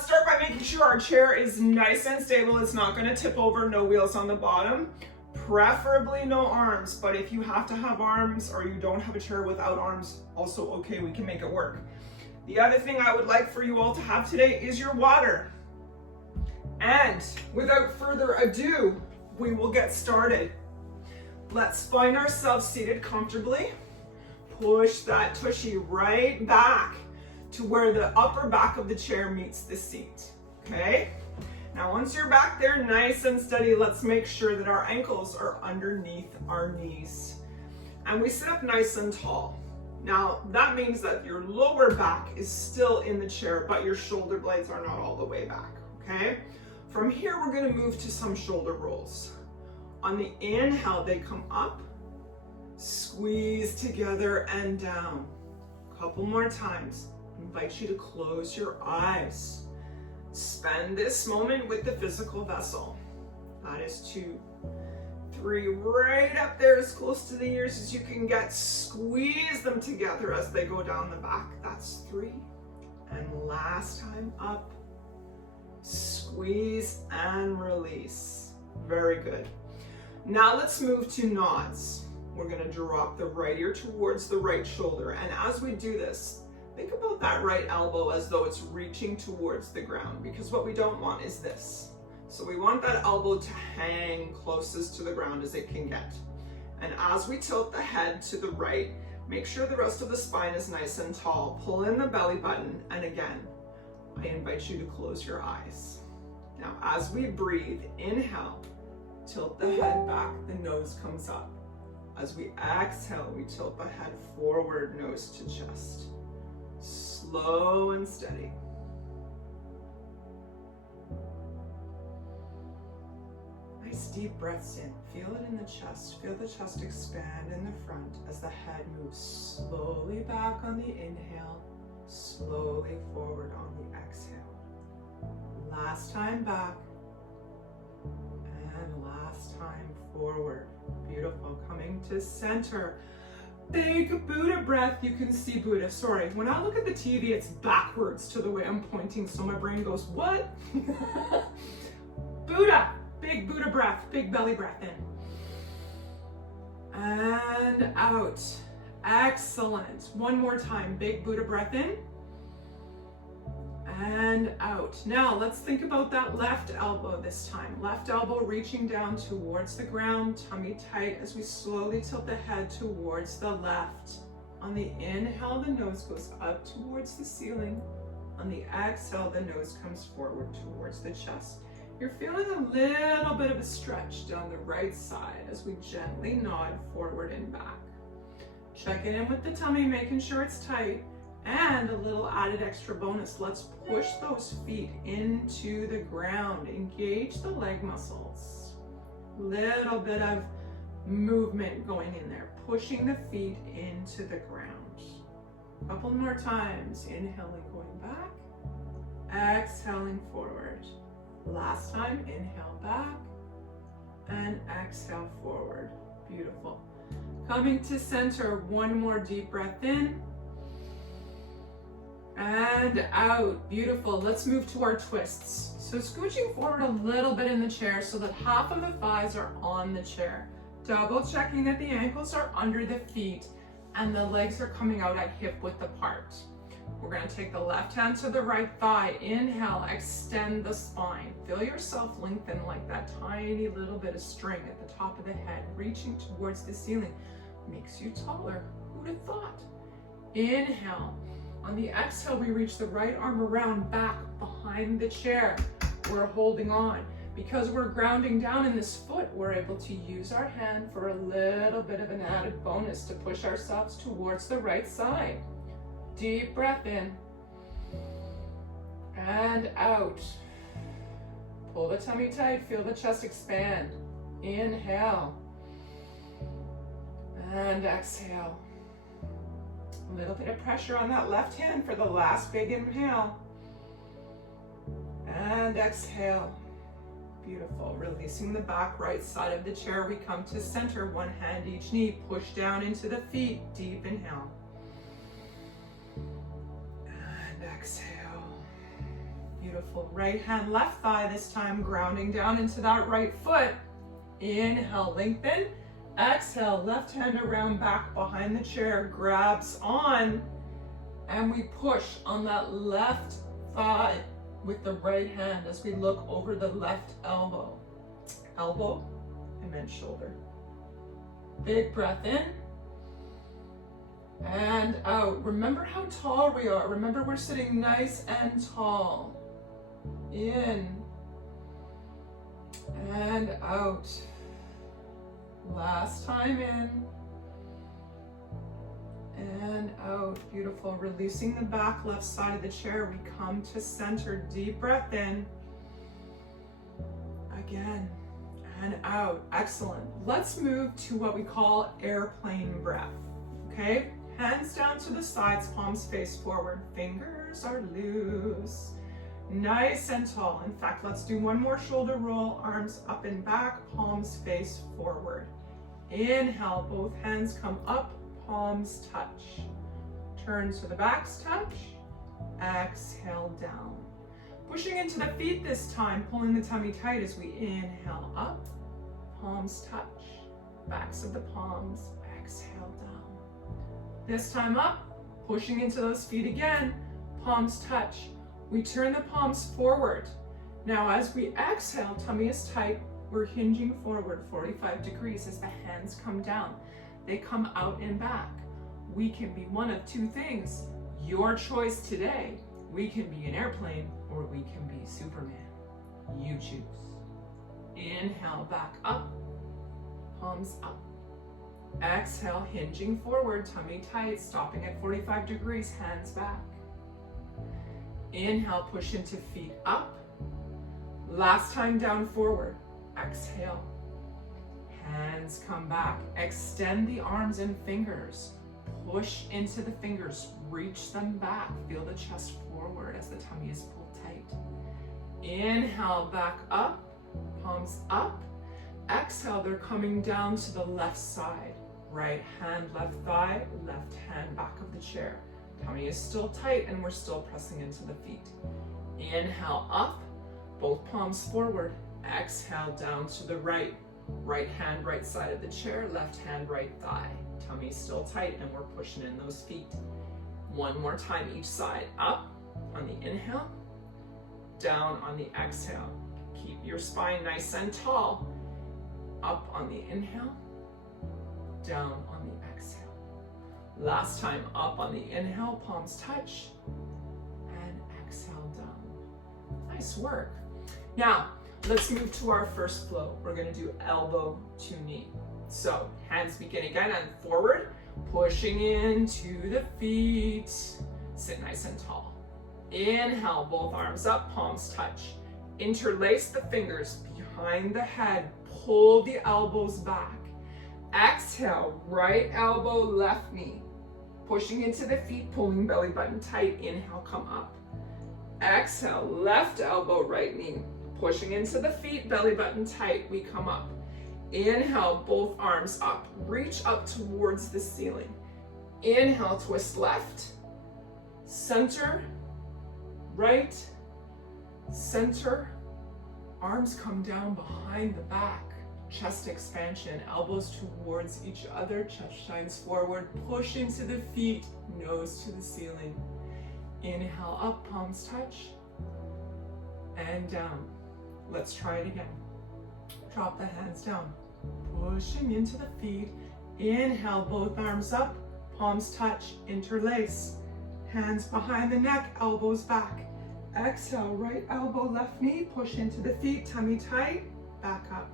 let's start by making sure our chair is nice and stable. It's not going to tip over, no wheels on the bottom. Preferably no arms, but if you have to have arms or you don't have a chair without arms, also okay, we can make it work. The other thing I would like for you all to have today is your water. And without further ado, we will get started. Let's find ourselves seated comfortably. Push that tushy right back to where the upper back of the chair meets the seat, okay? Now once you're back there nice and steady, let's make sure that our ankles are underneath our knees. And we sit up nice and tall. Now that means that your lower back is still in the chair, but your shoulder blades are not all the way back, okay? From here, we're gonna move to some shoulder rolls. On the inhale, they come up, squeeze together and down. A couple more times. I invite you to close your eyes. Spend this moment with the physical vessel. That is 2, 3, right up there as close to the ears as you can get. Squeeze them together as they go down the back. That's 3. And last time up. Squeeze and release. Very good. Now let's move to nods. We're going to drop the right ear towards the right shoulder. And as we do this, think about that right elbow as though it's reaching towards the ground, because what we don't want is this. So we want that elbow to hang closest to the ground as it can get. And as we tilt the head to the right, make sure the rest of the spine is nice and tall. Pull in the belly button. And again, I invite you to close your eyes. Now, as we breathe, inhale, tilt the head back, the nose comes up. As we exhale, we tilt the head forward, nose to chest. Slow and steady. Nice deep breaths in. Feel it in the chest. Feel the chest expand in the front as the head moves slowly back on the inhale, slowly forward on the exhale. Last time back, and last time forward. Beautiful. Coming to center. Big Buddha breath. You can see Buddha. Sorry, when I look at the TV, it's backwards to the way I'm pointing, so my brain goes, what? Buddha. Big Buddha breath. Big belly breath in. And out. Excellent. One more time. Big Buddha breath in. And out. Now let's think about that left elbow this time. Left elbow reaching down towards the ground, tummy tight as we slowly tilt the head towards the left. On the inhale, the nose goes up towards the ceiling. On the exhale, the nose comes forward towards the chest. You're feeling a little bit of a stretch down the right side as we gently nod forward and back. Checking in with the tummy, making sure it's tight. And a little added extra bonus, let's push those feet into the ground. Engage the leg muscles. Little bit of movement going in there, pushing the feet into the ground. A couple more times, inhaling, going back, exhaling forward. Last time, inhale back, and exhale forward. Beautiful. Coming to center, one more deep breath in. And out. Beautiful. Let's move to our twists. So scooching forward a little bit in the chair so that half of the thighs are on the chair. Double checking that the ankles are under the feet and the legs are coming out at hip width apart. We're going to take the left hand to the right thigh. Inhale, extend the spine. Feel yourself lengthen like that tiny little bit of string at the top of the head, reaching towards the ceiling. Makes you taller. Who'd have thought? Inhale. On the exhale, we reach the right arm around back behind the chair. We're holding on. Because we're grounding down in this foot, we're able to use our hand for a little bit of an added bonus to push ourselves towards the right side. Deep breath in. And out. Pull the tummy tight, feel the chest expand. Inhale. And exhale. A little bit of pressure on that left hand for the last big inhale. And exhale. Beautiful. Releasing the back right side of the chair. We come to center, one hand each knee. Push down into the feet. Deep inhale. And exhale. Beautiful. Right hand, left thigh this time, grounding down into that right foot. Inhale, lengthen. Exhale, left hand around back behind the chair, grabs on, and we push on that left thigh with the right hand as we look over the left elbow. Elbow, and then shoulder. Big breath in and out. Remember how tall we are. Remember we're sitting nice and tall. In and out. Last time in and out. Beautiful. Releasing the back left side of the chair. We come to center. Deep breath in. Again. And out. Excellent. Let's move to what we call airplane breath. Okay? Hands down to the sides, palms face forward. Fingers are loose. Nice and tall. In fact, let's do one more shoulder roll. Arms up and back, palms face forward. Inhale, both hands come up, palms touch. Turn to the backs touch. Exhale down. Pushing into the feet this time, pulling the tummy tight as we inhale up, palms touch, backs of the palms, exhale down. This time up, pushing into those feet again, palms touch. We turn the palms forward. Now as we exhale, tummy is tight, we're hinging forward 45 degrees as the hands come down. They come out and back. We can be one of two things. Your choice today. We can be an airplane or we can be Superman. You choose. Inhale, back up, palms up. Exhale, hinging forward, tummy tight, stopping at 45 degrees, hands back. Inhale, push into feet up. Last time down forward. Exhale. Hands come back. Extend the arms and fingers. Push into the fingers. Reach them back. Feel the chest forward as the tummy is pulled tight. Inhale, back up. Palms up. Exhale, they're coming down to the left side. Right hand, left thigh, left hand, back of the chair. Tummy is still tight and we're still pressing into the feet. Inhale, up, both palms forward. Exhale, down to the right. Right hand, right side of the chair, left hand, right thigh. Tummy still tight and we're pushing in those feet. One more time each side. Up on the inhale, down on the exhale. Keep your spine nice and tall. Up on the inhale, down on the exhale. Last time, up on the inhale, palms touch, and exhale down. Nice work. Now, let's move to our first flow. We're gonna do elbow to knee. So, hands begin again and forward, pushing into the feet. Sit nice and tall. Inhale, both arms up, palms touch. Interlace the fingers behind the head, pull the elbows back. Exhale, right elbow, left knee. Pushing into the feet, pulling belly button tight. Inhale, come up. Exhale, left elbow, right knee. Pushing into the feet, belly button tight, we come up. Inhale, both arms up. Reach up towards the ceiling. Inhale, twist left. Center, right, center. Arms come down behind the back. Chest expansion, elbows towards each other, chest shines forward, push into the feet, nose to the ceiling. Inhale up, palms touch, and down. Let's try it again. Drop the hands down, pushing into the feet. Inhale, both arms up, palms touch, interlace. Hands behind the neck, elbows back. Exhale, right elbow, left knee, push into the feet, tummy tight, back up.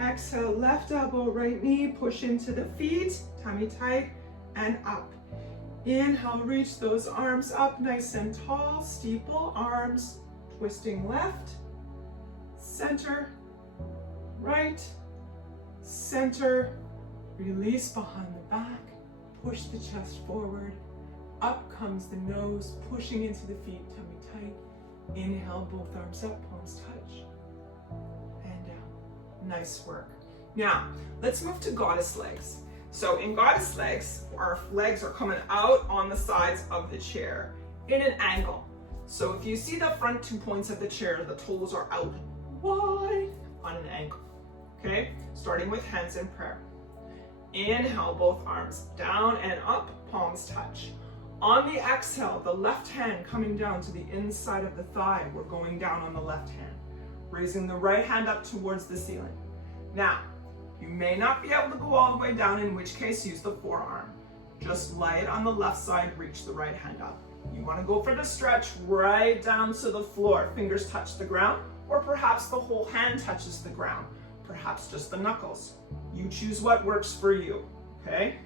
Exhale, left elbow, right knee, push into the feet, tummy tight, and up. Inhale, reach those arms up nice and tall, steeple arms, twisting left, center, right, center, release behind the back, push the chest forward, up comes the nose, pushing into the feet, tummy tight. Inhale, both arms up, palms touch, and down. Nice work. Now, let's move to goddess legs. So in goddess legs, our legs are coming out on the sides of the chair in an angle. So if you see the front 2 points of the chair, the toes are out wide on an ankle. Okay, starting with hands in prayer. Inhale, both arms down and up, palms touch. On the exhale, the left hand coming down to the inside of the thigh. We're going down on the left hand, raising the right hand up towards the ceiling. Now, you may not be able to go all the way down, in which case use the forearm. Just lay it on the left side, reach the right hand up. You want to go for the stretch right down to the floor. Fingers touch the ground, or perhaps the whole hand touches the ground. Perhaps just the knuckles. You choose what works for you, okay?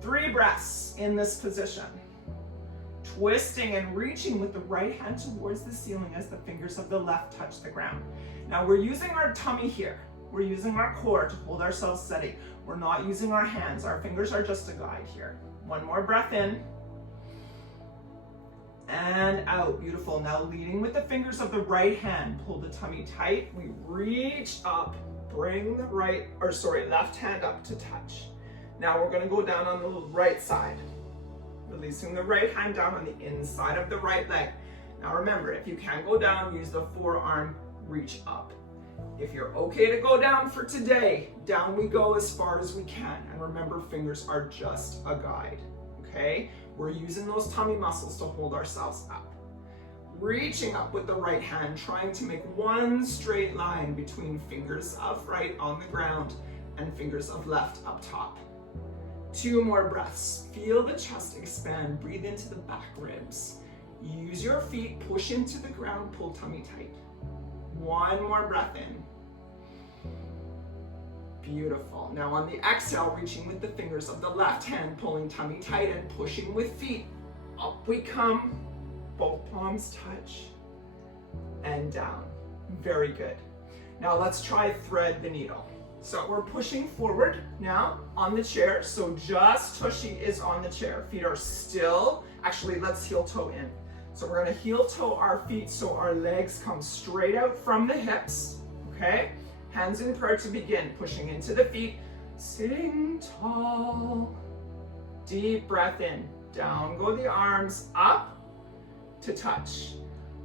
3 breaths in this position. Twisting and reaching with the right hand towards the ceiling as the fingers of the left touch the ground. Now we're using our tummy here. We're using our core to hold ourselves steady. We're not using our hands. Our fingers are just a guide here. 1 more breath in. And out. Beautiful. Now leading with the fingers of the right hand, pull the tummy tight. We reach up, bring the left hand up to touch. Now we're going to go down on the right side, releasing the right hand down on the inside of the right leg. Now remember, if you can't go down, use the forearm, reach up. If you're okay to go down for today, down we go as far as we can. And remember, fingers are just a guide, okay? We're using those tummy muscles to hold ourselves up. Reaching up with the right hand, trying to make one straight line between fingers of right on the ground and fingers of left up top. 2 more breaths. Feel the chest expand. Breathe into the back ribs. Use your feet, push into the ground, pull tummy tight. 1 more breath in. Beautiful. Now on the exhale, reaching with the fingers of the left hand, pulling tummy tight and pushing with feet. Up we come. Both palms touch and down. Very good. Now let's try thread the needle. So we're pushing forward now on the chair. So just tushy is on the chair. Feet are still. Actually, let's heel toe in. So we're going to heel toe our feet so our legs come straight out from the hips. Okay? Hands in prayer to begin. Pushing into the feet. Sitting tall. Deep breath in. Down go the arms. Up to touch.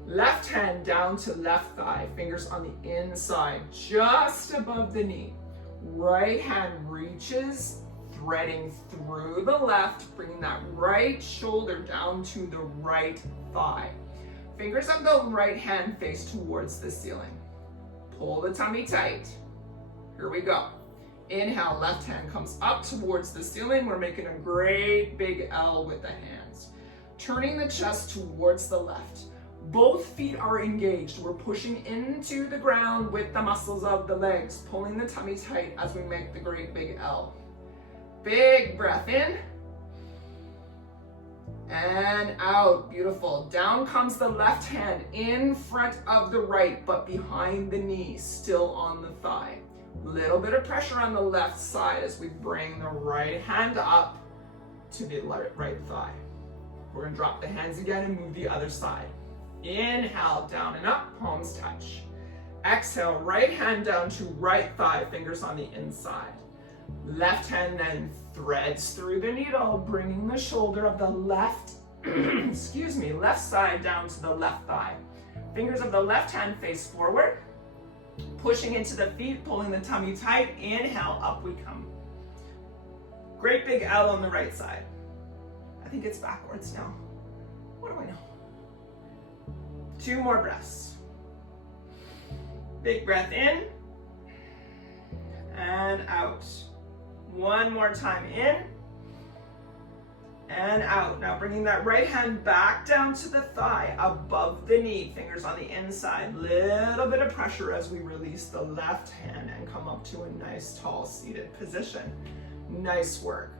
Left hand down to left thigh. Fingers on the inside, just above the knee. Right hand reaches, threading through the left, bringing that right shoulder down to the right thigh. Fingers of the right hand face towards the ceiling. Pull the tummy tight. Here we go. Inhale, left hand comes up towards the ceiling. We're making a great big L with the hands. Turning the chest towards the left. Both feet are engaged. We're pushing into the ground with the muscles of the legs, pulling the tummy tight as we make the great big L. Big breath in. And out. Beautiful. Down comes the left hand in front of the right, but behind the knee, still on the thigh. Little bit of pressure on the left side as we bring the right hand up to the right thigh. We're going to drop the hands again and move the other side. Inhale, down and up, palms touch. Exhale, right hand down to right thigh, fingers on the inside. Left hand then threads through the needle, bringing the shoulder of the left, left side down to the left thigh. Fingers of the left hand face forward, pushing into the feet, pulling the tummy tight. Inhale, up we come. Great big L on the right side. I think it's backwards now. What do I know? 2 more breaths. Big breath in and out. 1 more time in and out. Now bringing that right hand back down to the thigh, above the knee, fingers on the inside. Little bit of pressure as we release the left hand and come up to a nice tall seated position. Nice work.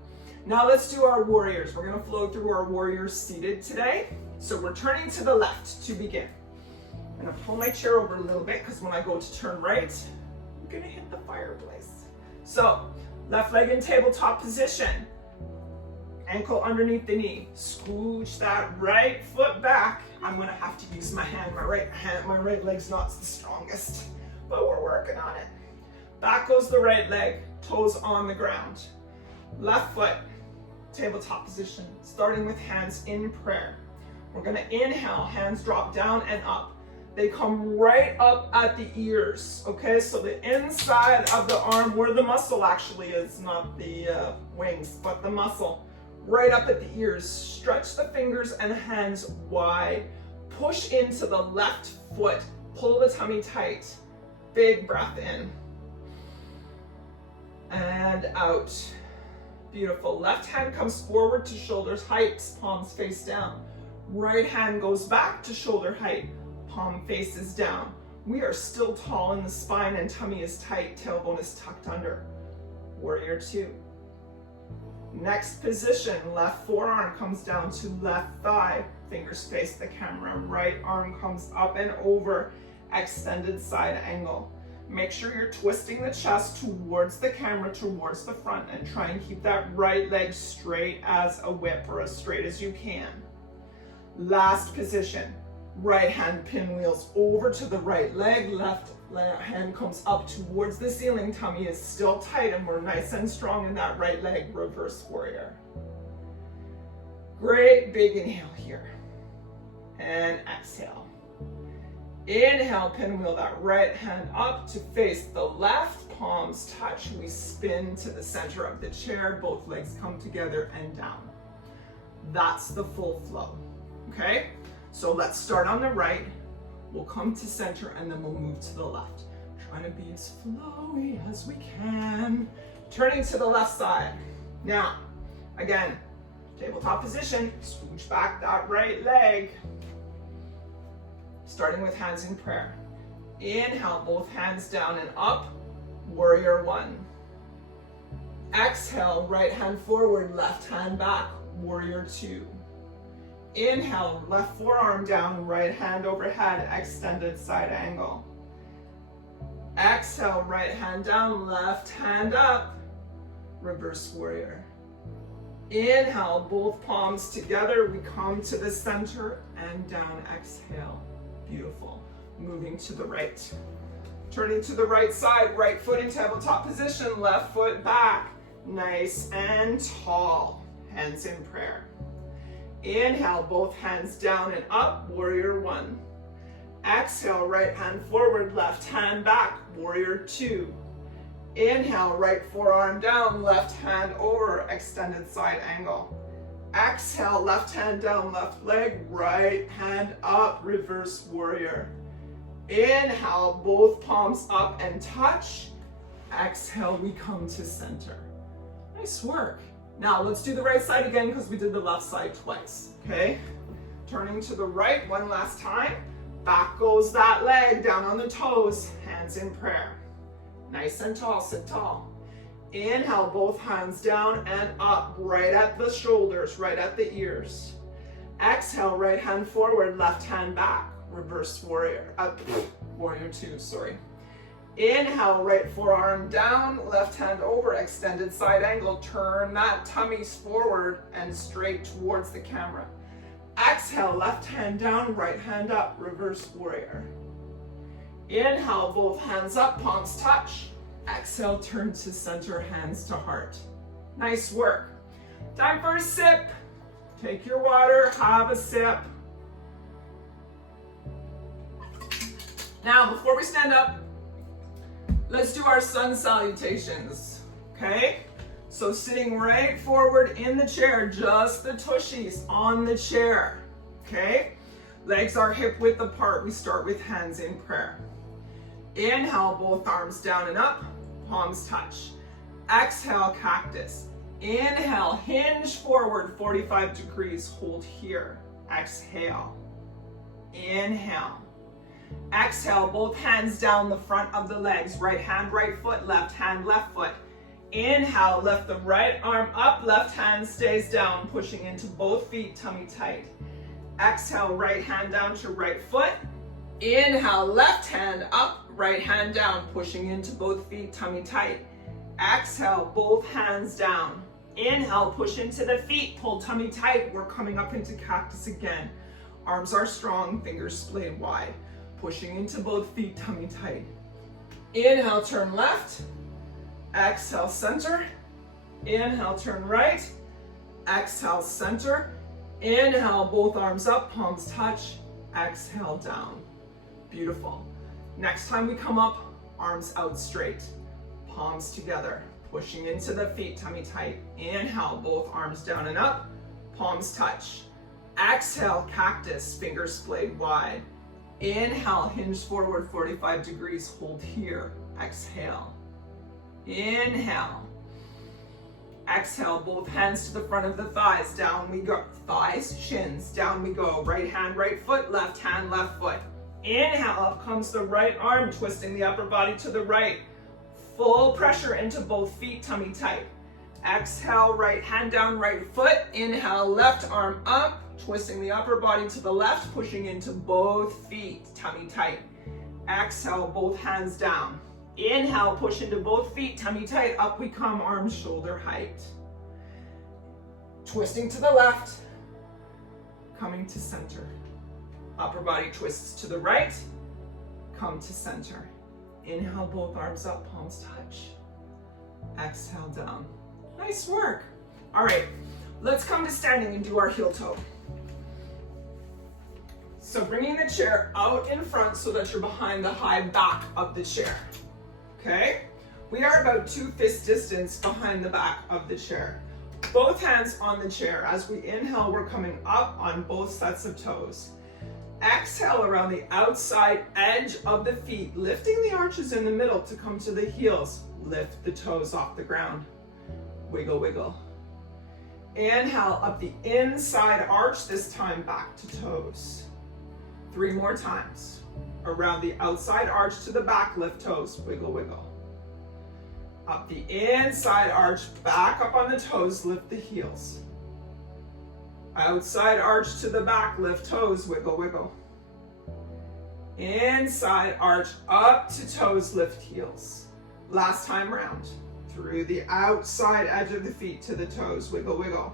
Now let's do our warriors. We're going to flow through our warriors seated today. So we're turning to the left to begin. I'm going to pull my chair over a little bit because when I go to turn right, I'm going to hit the fireplace. So left leg in tabletop position. Ankle underneath the knee. Scooch that right foot back. I'm going to have to use my hand. My right leg's not the strongest, but we're working on it. Back goes the right leg. Toes on the ground. Left foot, tabletop position, starting with hands in prayer. We're gonna inhale, hands drop down and up. They come right up at the ears, okay? So the inside of the arm, where the muscle actually is, not the wings, but the muscle, right up at the ears. Stretch the fingers and hands wide. Push into the left foot. Pull the tummy tight. Big breath in. And out. Beautiful. Left hand comes forward to shoulders height, palms face down. Right hand goes back to shoulder height. Palm faces down. We are still tall in the spine and tummy is tight, tailbone is tucked under. Warrior two. Next position, left forearm comes down to left thigh, fingers face the camera, right arm comes up and over, extended side angle. Make sure you're twisting the chest towards the camera, towards the front, and try and keep that right leg straight as a whip or as straight as you can. Last position. Right hand pinwheels over to the right leg, left hand comes up towards the ceiling, tummy is still tight and we're nice and strong in that right leg, reverse warrior. Great big inhale here. And exhale. Inhale, pinwheel that right hand up to face the left, palms touch, we spin to the center of the chair, both legs come together and down. That's the full flow, okay? So let's start on the right, we'll come to center and then we'll move to the left. Trying to be as flowy as we can. Turning to the left side. Now, again, tabletop position, scooch back that right leg. Starting with hands in prayer. Inhale, both hands down and up, warrior one. Exhale, right hand forward, left hand back, warrior two. Inhale, left forearm down, right hand overhead, extended side angle. Exhale, right hand down, left hand up, reverse warrior. Inhale, both palms together, we come to the center and down, exhale. Beautiful. Moving to the right. Turning to the right side, right foot in tabletop position, left foot back. Nice and tall. Hands in prayer. Inhale, both hands down and up, warrior one. Exhale, right hand forward, left hand back, warrior two. Inhale, right forearm down, left hand over, extended side angle. Exhale, left hand down, left leg, right hand up, reverse warrior. Inhale, both palms up and touch. Exhale, we come to center. Nice work. Now let's do the right side again because we did the left side twice, okay? Turning to the right one last time. Back goes that leg, down on the toes, hands in prayer. Nice and tall, sit tall. Inhale, both hands down and up, right at the shoulders, right at the ears. Exhale, right hand forward, left hand back, reverse warrior, warrior two, sorry. Inhale, right forearm down, left hand over, extended side angle. Turn that tummy forward and straight towards the camera. Exhale, left hand down, right hand up, reverse warrior. Inhale, both hands up, palms touch. Exhale, turn to center, hands to heart. Nice work. Time for a sip. Take your water, have a sip. Now, before we stand up, let's do our sun salutations, okay? So sitting right forward in the chair, just the tushies on the chair, okay? Legs are hip width apart. We start with hands in prayer. Inhale, both arms down and up, palms touch. Exhale, cactus. Inhale, hinge forward 45 degrees, hold here. Exhale. Inhale. Exhale, both hands down the front of the legs. Right hand, right foot, left hand, left foot. Inhale, lift the right arm up, left hand stays down, pushing into both feet, tummy tight. Exhale, right hand down to right foot. Inhale, left hand up, right hand down, pushing into both feet, tummy tight. Exhale, both hands down. Inhale, push into the feet, pull tummy tight. We're coming up into cactus again. Arms are strong, fingers splayed wide. Pushing into both feet, tummy tight. Inhale, turn left. Exhale, center. Inhale, turn right. Exhale, center. Inhale, both arms up, palms touch. Exhale, down. Beautiful. Next time we come up, arms out straight, palms together, pushing into the feet, tummy tight. Inhale, both arms down and up, palms touch. Exhale, cactus, fingers splayed wide. Inhale, hinge forward 45 degrees, hold here. Exhale. Inhale. Exhale, both hands to the front of the thighs. Down we go. Thighs, shins, down we go. Right hand, right foot, left hand, left foot. Inhale, up comes the right arm, twisting the upper body to the right. Full pressure into both feet, tummy tight. Exhale, right hand down, right foot. Inhale, left arm up, twisting the upper body to the left, pushing into both feet, tummy tight. Exhale, both hands down. Inhale, push into both feet, tummy tight. Up we come, arms shoulder height. Twisting to the left, coming to center. Upper body twists to the right, come to center. Inhale, both arms up, palms touch. Exhale, down. Nice work. All right, let's come to standing and do our heel toe. So bringing the chair out in front so that you're behind the high back of the chair. Okay? We are about 2 fist distance behind the back of the chair. Both hands on the chair. As we inhale, we're coming up on both sets of toes. Exhale around the outside edge of the feet, lifting the arches in the middle to come to the heels. Lift the toes off the ground. Wiggle, wiggle. Inhale up the inside arch, this time back to toes. 3 more times. Around the outside arch to the back, lift toes, wiggle, wiggle. Up the inside arch, back up on the toes, lift the heels. Outside arch to the back, lift toes, wiggle, wiggle. Inside arch, up to toes, lift heels. Last time round. Through the outside edge of the feet to the toes, wiggle, wiggle.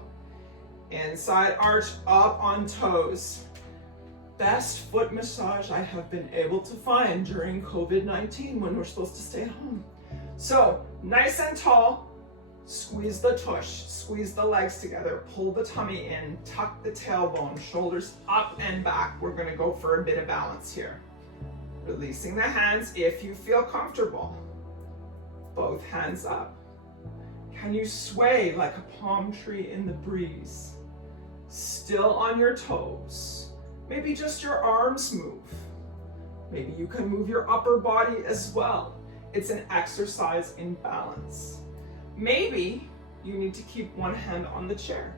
Inside arch, up on toes. Best foot massage I have been able to find during COVID-19 when we're supposed to stay home. So, nice and tall, squeeze the tush, squeeze the legs together, pull the tummy in, tuck the tailbone, shoulders up and back. We're gonna go for a bit of balance here. Releasing the hands if you feel comfortable. Both hands up. Can you sway like a palm tree in the breeze? Still on your toes. Maybe just your arms move. Maybe you can move your upper body as well. It's an exercise in balance. Maybe you need to keep one hand on the chair.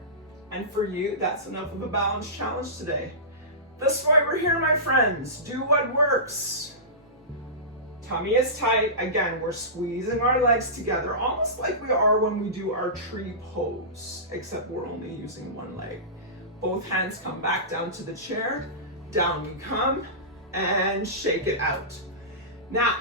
And for you, that's enough of a balance challenge today. That's why we're here, my friends. Do what works. Tummy is tight. Again, we're squeezing our legs together, almost like we are when we do our tree pose, except we're only using one leg. Both hands come back down to the chair. Down we come and shake it out. Now,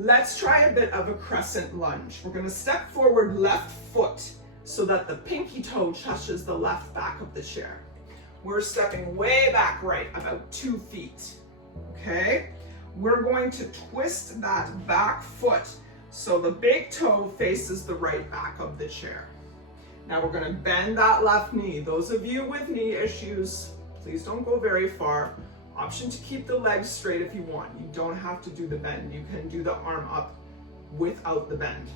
let's try a bit of a crescent lunge. We're gonna step forward left foot so that the pinky toe touches the left back of the chair. We're stepping way back right, about 2 feet, okay? We're going to twist that back foot so the big toe faces the right back of the chair. Now we're gonna bend that left knee. Those of you with knee issues, please don't go very far. Option to keep the legs straight if you want. You don't have to do the bend. You can do the arm up without the bend.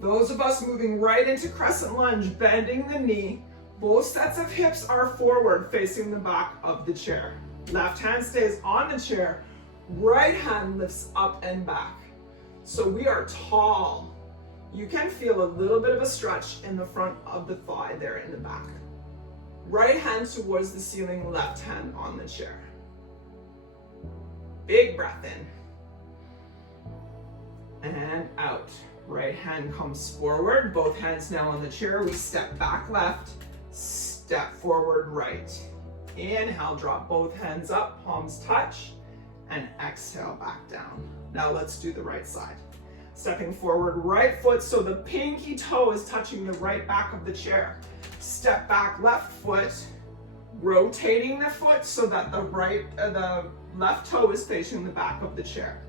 Those of us moving right into crescent lunge, bending the knee, both sets of hips are forward facing the back of the chair. Left hand stays on the chair, right hand lifts up and back. So we are tall. You can feel a little bit of a stretch in the front of the thigh there in the back. Right hand towards the ceiling, left hand on the chair. Big breath in. And out. Right hand comes forward, both hands now on the chair. We step back left, step forward right. Inhale, drop both hands up, palms touch, and exhale back down. Now let's do the right side. Stepping forward, right foot so the pinky toe is touching the right back of the chair. Step back, left foot, rotating the foot so that the left toe is facing the back of the chair.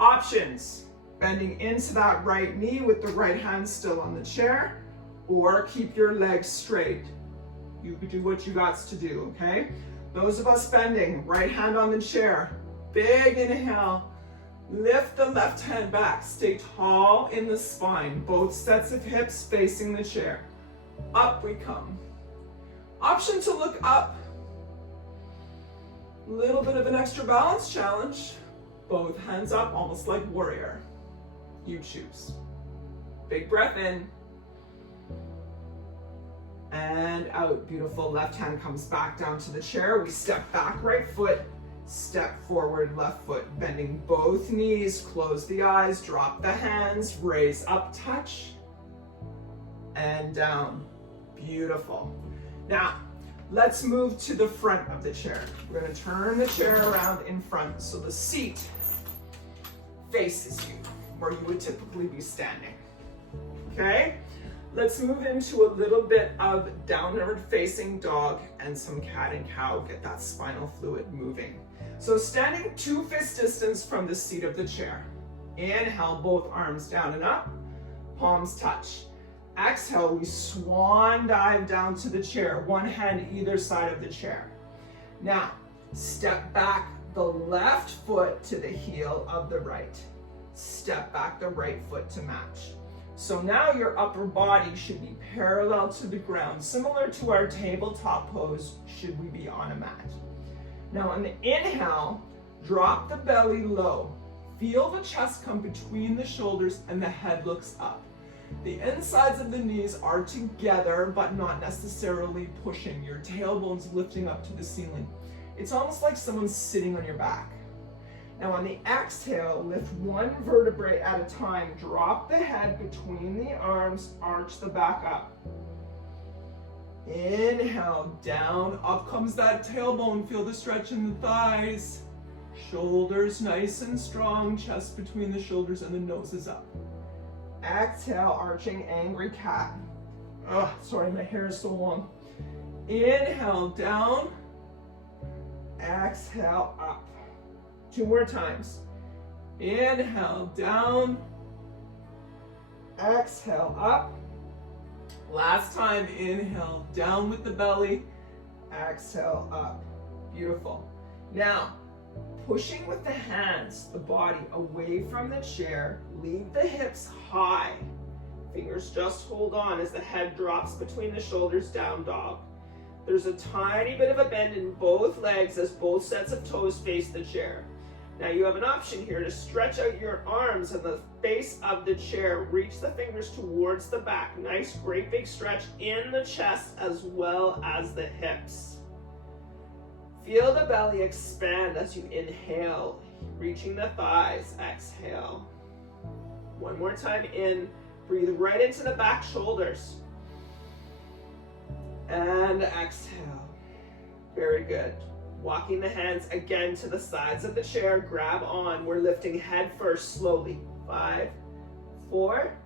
Options, bending into that right knee with the right hand still on the chair, or keep your legs straight. You could do what you got to do, okay? Those of us bending, right hand on the chair. Big inhale. Lift the left hand back. Stay tall in the spine. Both sets of hips facing the chair. Up we come. Option to look up. Little bit of an extra balance challenge. Both hands up, almost like warrior. You choose. Big breath in. And out. Beautiful. Left hand comes back down to the chair. We step back, right foot. Step forward, left foot. Bending both knees. Close the eyes. Drop the hands. Raise up, touch. And down. Beautiful. Now, let's move to the front of the chair. We're going to turn the chair around in front so the seat faces you where you would typically be standing. Okay? Let's move into a little bit of downward facing dog and some cat and cow. Get that spinal fluid moving. So standing 2 fist distance from the seat of the chair. Inhale, both arms down and up. Palms touch. Exhale, we swan dive down to the chair, one hand either side of the chair. Now, step back the left foot to the heel of the right. Step back the right foot to match. So now your upper body should be parallel to the ground, similar to our tabletop pose should we be on a mat. Now on the inhale, drop the belly low. Feel the chest come between the shoulders and the head looks up. The insides of the knees are together, but not necessarily pushing. Your tailbone's lifting up to the ceiling. It's almost like someone's sitting on your back. Now on the exhale, lift one vertebrae at a time. Drop the head between the arms, arch the back up. Inhale, down, up comes that tailbone. Feel the stretch in the thighs. Shoulders nice and strong, chest between the shoulders and the nose is up. Exhale, arching angry cat. Sorry, my hair is so long. Inhale, down. Exhale, up. 2 more times. Inhale, down. Exhale, up. Last time, inhale, down with the belly. Exhale, up. Beautiful. Now, pushing with the hands, the body away from the chair, leave the hips high. Fingers just hold on as the head drops between the shoulders, down dog. There's a tiny bit of a bend in both legs as both sets of toes face the chair. Now you have an option here to stretch out your arms and the base of the chair. Reach the fingers towards the back. Nice, great big stretch in the chest as well as the hips. Feel the belly expand as you inhale, reaching the thighs. Exhale. One more time in. Breathe right into the back shoulders. And exhale. Very good. Walking the hands again to the sides of the chair. Grab on. We're lifting head first slowly. 5, 4,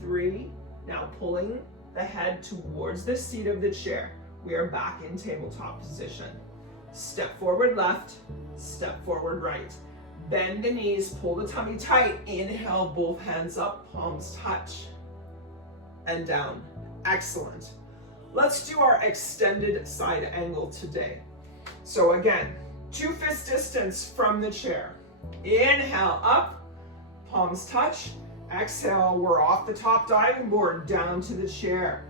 3. Now pulling the head towards the seat of the chair. We are back in tabletop position. Step forward left, step forward right. Bend the knees, pull the tummy tight. Inhale, both hands up, palms touch. And down. Excellent. Let's do our extended side angle today. So again, 2 fist distance from the chair. Inhale, up, palms touch. Exhale, we're off the top diving board, down to the chair.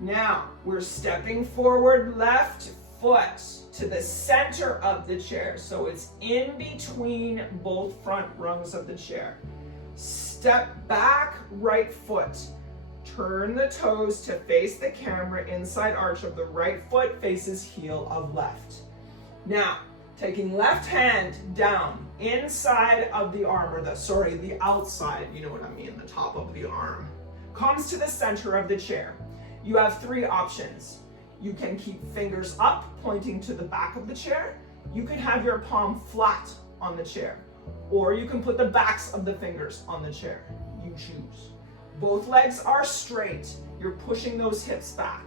Now, we're stepping forward, left foot to the center of the chair. So it's in between both front rungs of the chair. Step back, right foot. Turn the toes to face the camera. Inside arch of the right foot faces heel of left. Now, taking left hand down inside of the arm, or the outside, you know what I mean, the top of the arm, comes to the center of the chair. You have 3 options. You can keep fingers up, pointing to the back of the chair. You can have your palm flat on the chair, or you can put the backs of the fingers on the chair. You choose. Both legs are straight. You're pushing those hips back.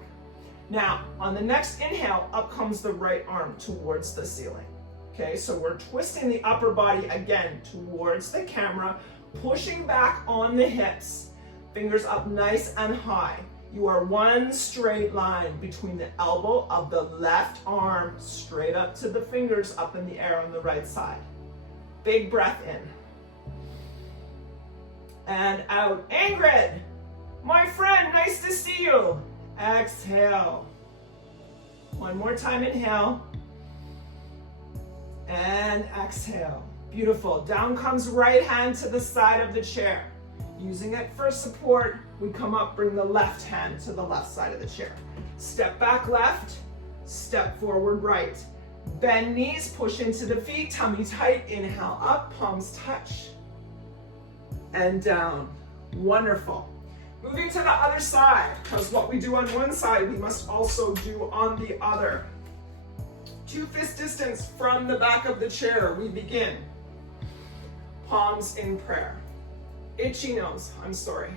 Now, on the next inhale, up comes the right arm towards the ceiling. Okay, so we're twisting the upper body again towards the camera, pushing back on the hips. Fingers up nice and high. You are one straight line between the elbow of the left arm straight up to the fingers up in the air on the right side. Big breath in. And out. Ingrid, my friend, nice to see you. Exhale. One more time, inhale. And exhale. Beautiful. Down comes right hand to the side of the chair. Using it for support, we come up, bring the left hand to the left side of the chair. Step back left, step forward right. Bend knees, push into the feet, tummy tight. Inhale up, palms touch. And down. Wonderful. Moving to the other side, because what we do on one side, we must also do on the other. 2 fist distance from the back of the chair, we begin. Palms in prayer. Itchy nose, I'm sorry.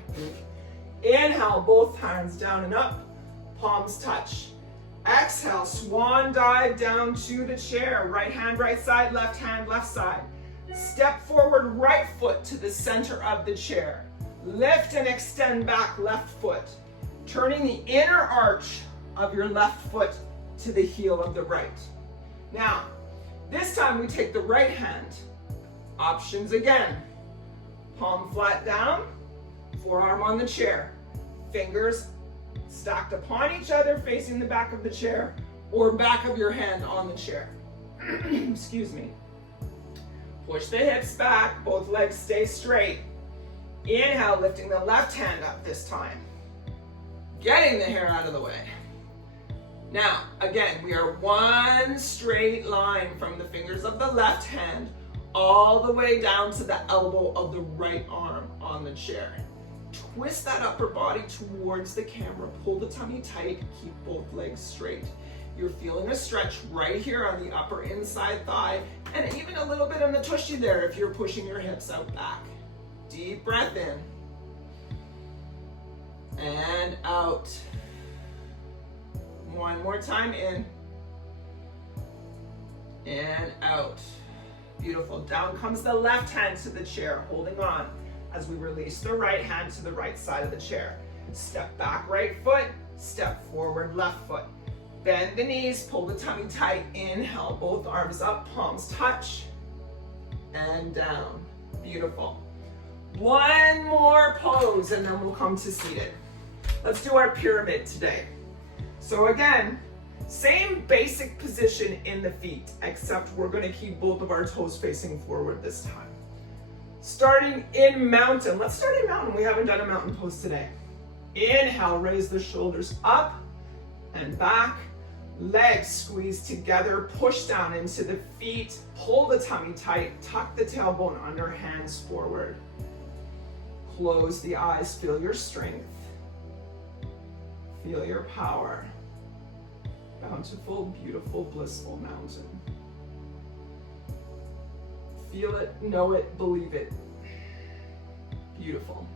Inhale, both hands down and up, palms touch. Exhale, swan dive down to the chair. Right hand, right side, left hand, left side. Step forward, right foot to the center of the chair. Lift and extend back left foot, turning the inner arch of your left foot to the heel of the right. Now, this time we take the right hand. Options again. Palm flat down, forearm on the chair. Fingers stacked upon each other facing the back of the chair or back of your hand on the chair. Excuse me. Push the hips back, both legs stay straight. Inhale, lifting the left hand up this time. Getting the hair out of the way. Now, again, we are one straight line from the fingers of the left hand all the way down to the elbow of the right arm on the chair. Twist that upper body towards the camera, pull the tummy tight, keep both legs straight. You're feeling a stretch right here on the upper inside thigh, and even a little bit on the tushy there if you're pushing your hips out back. Deep breath in. And out. One more time in. And out. Beautiful. Down comes the left hand to the chair, holding on as we release the right hand to the right side of the chair. Step back right foot, step forward left foot. Bend the knees, pull the tummy tight. Inhale, both arms up, palms touch, and down. Beautiful. One more pose and then we'll come to seated. Let's do our pyramid today. So again, same basic position in the feet, except we're going to keep both of our toes facing forward this time. Starting in mountain. Let's start in mountain. We haven't done a mountain pose today. Inhale, raise the shoulders up and back. Legs squeeze together, push down into the feet, pull the tummy tight, tuck the tailbone under, hands forward. Close the eyes, feel your strength. Feel your power. Bountiful, beautiful, blissful mountain. Feel it, know it, believe it. Beautiful.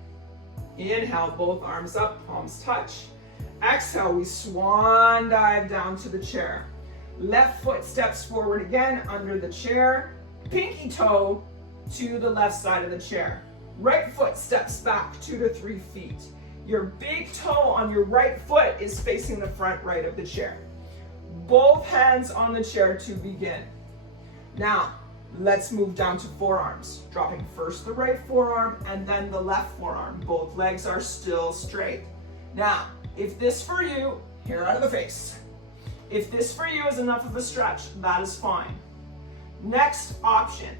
Inhale, both arms up, palms touch. Exhale, we swan dive down to the chair. Left foot steps forward again under the chair. Pinky toe to the left side of the chair. Right foot steps back 2 to 3 feet. Your big toe on your right foot is facing the front right of the chair. Both hands on the chair to begin. Now, let's move down to forearms. Dropping first the right forearm and then the left forearm. Both legs are still straight. Now, if this for you, hair out of the face. If this for you is enough of a stretch, that is fine. Next option,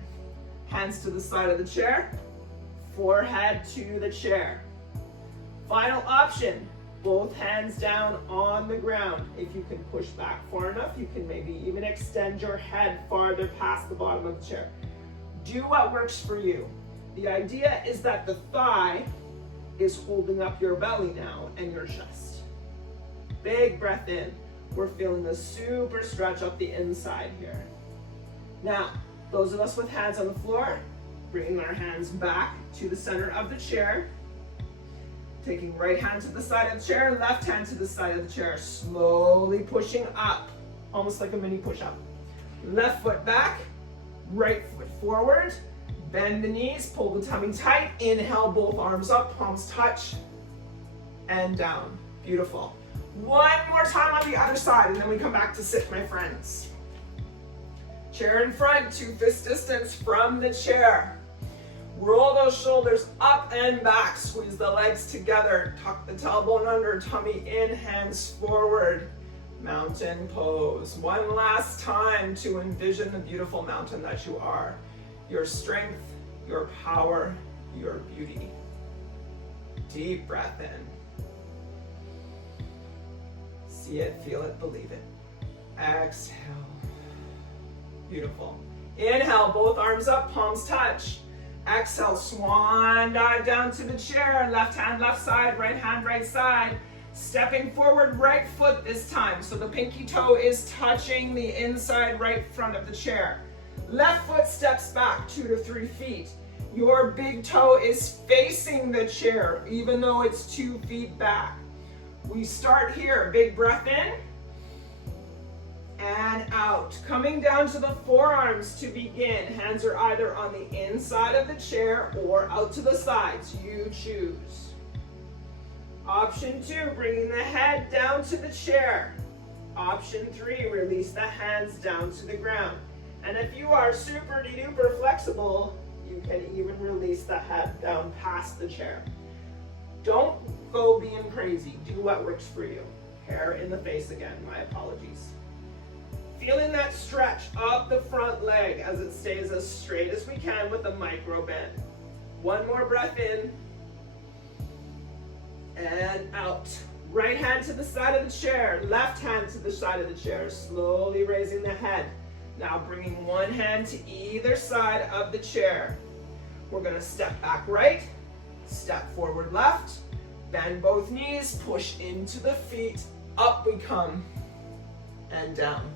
hands to the side of the chair, forehead to the chair. Final option, both hands down on the ground. If you can push back far enough, you can maybe even extend your head farther past the bottom of the chair. Do what works for you. The idea is that the thigh is holding up your belly now and your chest. Big breath in. We're feeling a super stretch up the inside here. Now, those of us with hands on the floor, bringing our hands back to the center of the chair. Taking right hand to the side of the chair, left hand to the side of the chair. Slowly pushing up, almost like a mini push-up. Left foot back, right foot forward. Bend the knees, pull the tummy tight. Inhale, both arms up, palms touch, and down. Beautiful. One more time on the other side, and then we come back to sit, my friends. Chair in front, 2 fist distance from the chair. Roll those shoulders up and back. Squeeze the legs together. Tuck the tailbone under, tummy in, hands forward. Mountain pose. One last time to envision the beautiful mountain that you are. Your strength, your power, your beauty. Deep breath in. See it, feel it, believe it. Exhale. Beautiful. Inhale, both arms up, palms touch. Exhale, swan dive down to the chair. Left hand, left side, right hand, right side. Stepping forward, right foot this time. So the pinky toe is touching the inside right front of the chair. Left foot steps back 2 to 3 feet. Your big toe is facing the chair, even though it's 2 feet back. We start here, big breath in and out. Coming down to the forearms to begin. Hands are either on the inside of the chair or out to the sides. You choose. Option 2, bringing the head down to the chair. Option 3, release the hands down to the ground. And if you are super duper flexible, you can even release the head down past the chair. Don't go being crazy. Do what works for you. Hair in the face again, my apologies. Feeling that stretch up the front leg as it stays as straight as we can with a micro bend. One more breath in and out. Right hand to the side of the chair, left hand to the side of the chair, slowly raising the head. Now bringing one hand to either side of the chair. We're going to step back right, step forward left, bend both knees, push into the feet, up we come, and down.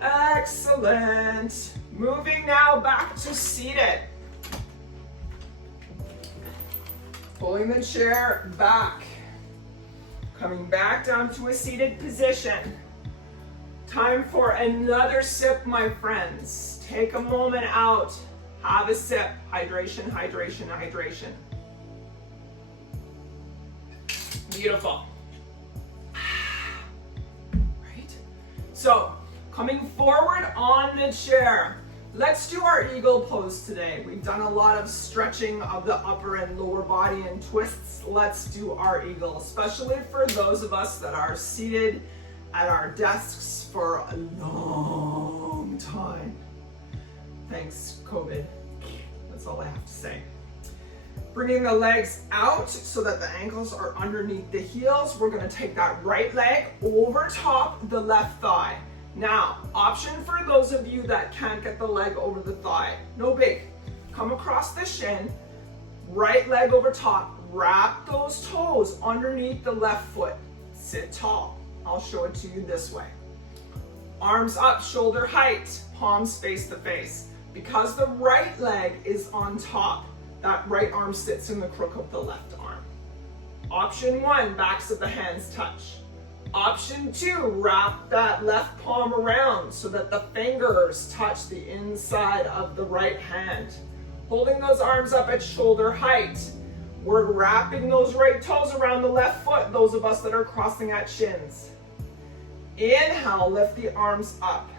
Excellent. Moving now back to seated. Pulling the chair back. Coming back down to a seated position. Time for another sip, my friends. Take a moment out. Have a sip. Hydration, hydration, hydration. Beautiful. Right? So, coming forward on the chair. Let's do our eagle pose today. We've done a lot of stretching of the upper and lower body and twists. Let's do our eagle, especially for those of us that are seated at our desks for a long time. Thanks, COVID. That's all I have to say. Bringing the legs out so that the ankles are underneath the heels. We're going to take that right leg over top the left thigh. Now, option for those of you that can't get the leg over the thigh, no big. Come across the shin, right leg over top, wrap those toes underneath the left foot. Sit tall. I'll show it to you this way. Arms up, shoulder height, palms face to face. Because the right leg is on top, that right arm sits in the crook of the left arm. Option 1, backs of the hands touch. Option 2, wrap that left palm around so that the fingers touch the inside of the right hand. Holding those arms up at shoulder height. We're wrapping those right toes around the left foot, those of us that are crossing at shins. Inhale, lift the arms up.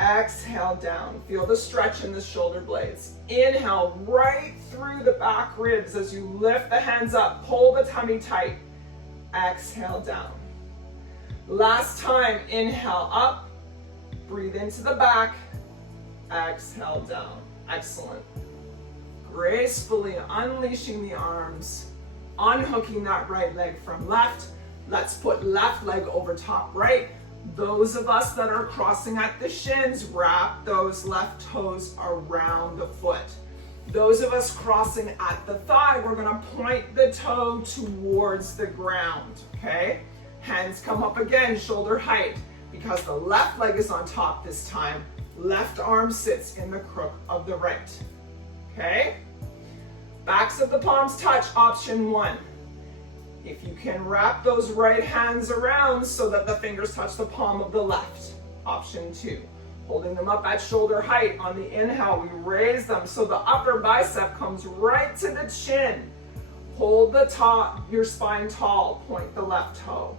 Exhale down. Feel the stretch in the shoulder blades. Inhale right through the back ribs as you lift the hands up. Pull the tummy tight. Exhale down. Last time, inhale up. Breathe into the back. Exhale down. Excellent. Gracefully unleashing the arms. Unhooking that right leg from left. Let's put left leg over top right. Those of us that are crossing at the shins, wrap those left toes around the foot. Those of us crossing at the thigh, we're gonna point the toe towards the ground, okay? Hands come up again, shoulder height. Because the left leg is on top this time, left arm sits in the crook of the right, okay? Backs of the palms touch, option 1. If you can wrap those right hands around so that the fingers touch the palm of the left, option 2. Holding them up at shoulder height. On the inhale, we raise them so the upper bicep comes right to the chin. Hold the top, your spine tall, point the left toe.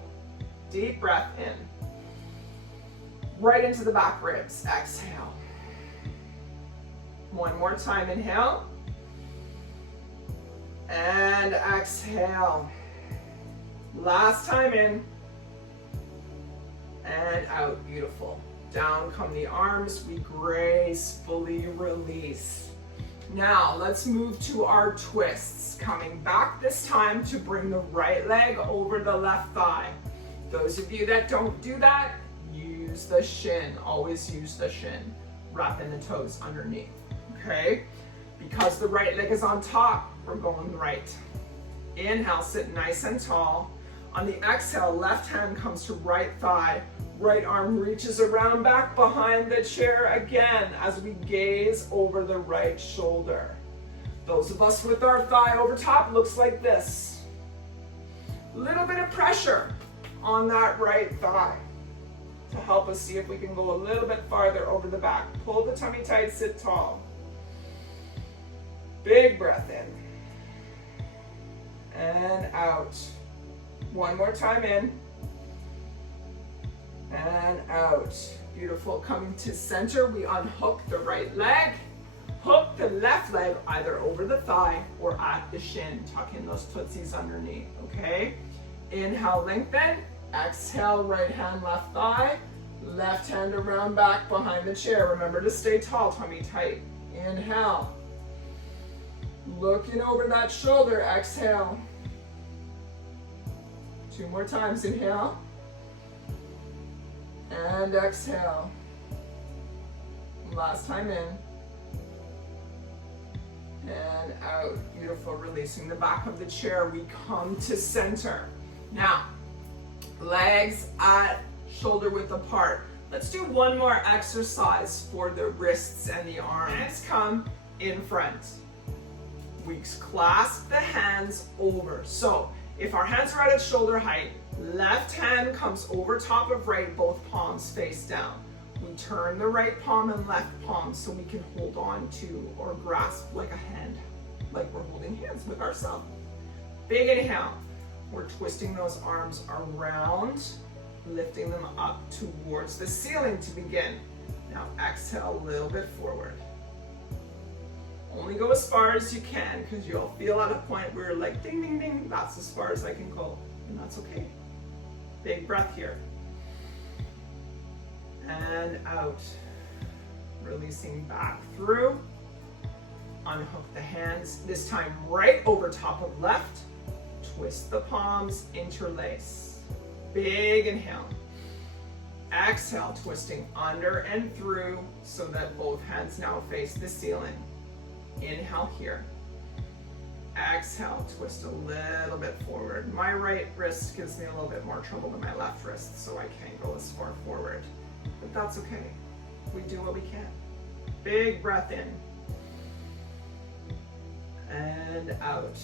Deep breath in. Right into the back ribs, exhale. One more time, inhale. And exhale. Last time in. And out, beautiful. Down come the arms, we gracefully release. Now, let's move to our twists. Coming back this time to bring the right leg over the left thigh. Those of you that don't do that, use the shin. Always use the shin. Wrapping the toes underneath, okay? Because the right leg is on top, we're going right. Inhale, sit nice and tall. On the exhale, left hand comes to right thigh. Right arm reaches around back behind the chair again as we gaze over the right shoulder. Those of us with our thigh over top looks like this. Little bit of pressure on that right thigh to help us see if we can go a little bit farther over the back. Pull the tummy tight, sit tall. Big breath in. And out. One more time in. And out. Beautiful. Coming to center, we unhook the right leg. Hook the left leg either over the thigh or at the shin. Tuck in those tootsies underneath, okay? Inhale, lengthen. Exhale, right hand, left thigh. Left hand around back behind the chair. Remember to stay tall, tummy tight. Inhale. Looking over that shoulder, exhale. 2 more times, inhale. And exhale. Last time in. And out. Beautiful. Releasing the back of the chair. We come to center. Now, legs at shoulder width apart. Let's do one more exercise for the wrists and the arms. Hands come in front. We clasp the hands over. So if our hands are at shoulder height, left hand comes over top of right, both palms face down. We turn the right palm and left palm so we can hold on to or grasp like a hand, like we're holding hands with ourselves. Big inhale. We're twisting those arms around, lifting them up towards the ceiling to begin. Now exhale a little bit forward. Only go as far as you can because you'll feel at a point where you're like ding, ding, ding, that's as far as I can go. And that's okay. Big breath here. And out. Releasing back through. Unhook the hands, this time right over top of left. Twist the palms, interlace. Big inhale. Exhale, twisting under and through so that both hands now face the ceiling. Inhale here. Exhale, twist a little bit forward. My right wrist gives me a little bit more trouble than my left wrist, so I can't go as far forward. But that's okay. We do what we can. Big breath in. And out.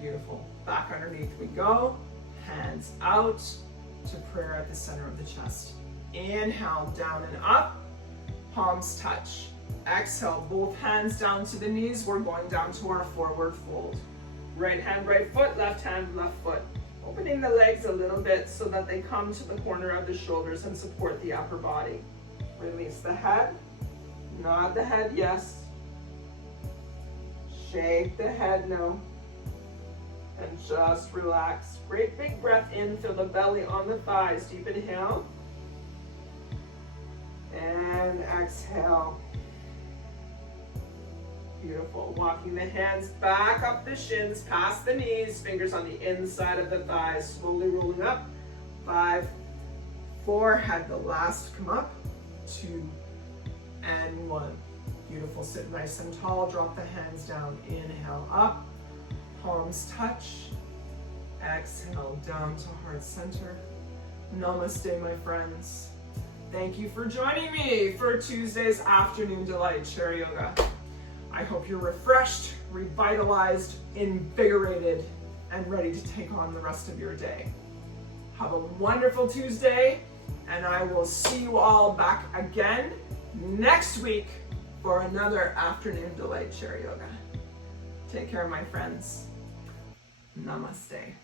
Beautiful. Back underneath we go. Hands out to prayer at the center of the chest. Inhale, down and up. Palms touch. Exhale, both hands down to the knees. We're going down to our forward fold. Right hand, right foot, left hand, left foot. Opening the legs a little bit so that they come to the corner of the shoulders and support the upper body. Release the head. Nod the head, yes. Shake the head, no. And just relax. Great big breath in, feel the belly on the thighs. Deep inhale. And exhale. Beautiful. Walking the hands back up the shins, past the knees, fingers on the inside of the thighs, slowly rolling up. 5, 4, had the last come up. 2, and 1. Beautiful. Sit nice and tall. Drop the hands down. Inhale up. Palms touch. Exhale down to heart center. Namaste, my friends. Thank you for joining me for Tuesday's Afternoon Delight Chair Yoga. I hope you're refreshed, revitalized, invigorated, and ready to take on the rest of your day. Have a wonderful Tuesday, and I will see you all back again next week for another Afternoon Delight Chair Yoga. Take care, my friends. Namaste.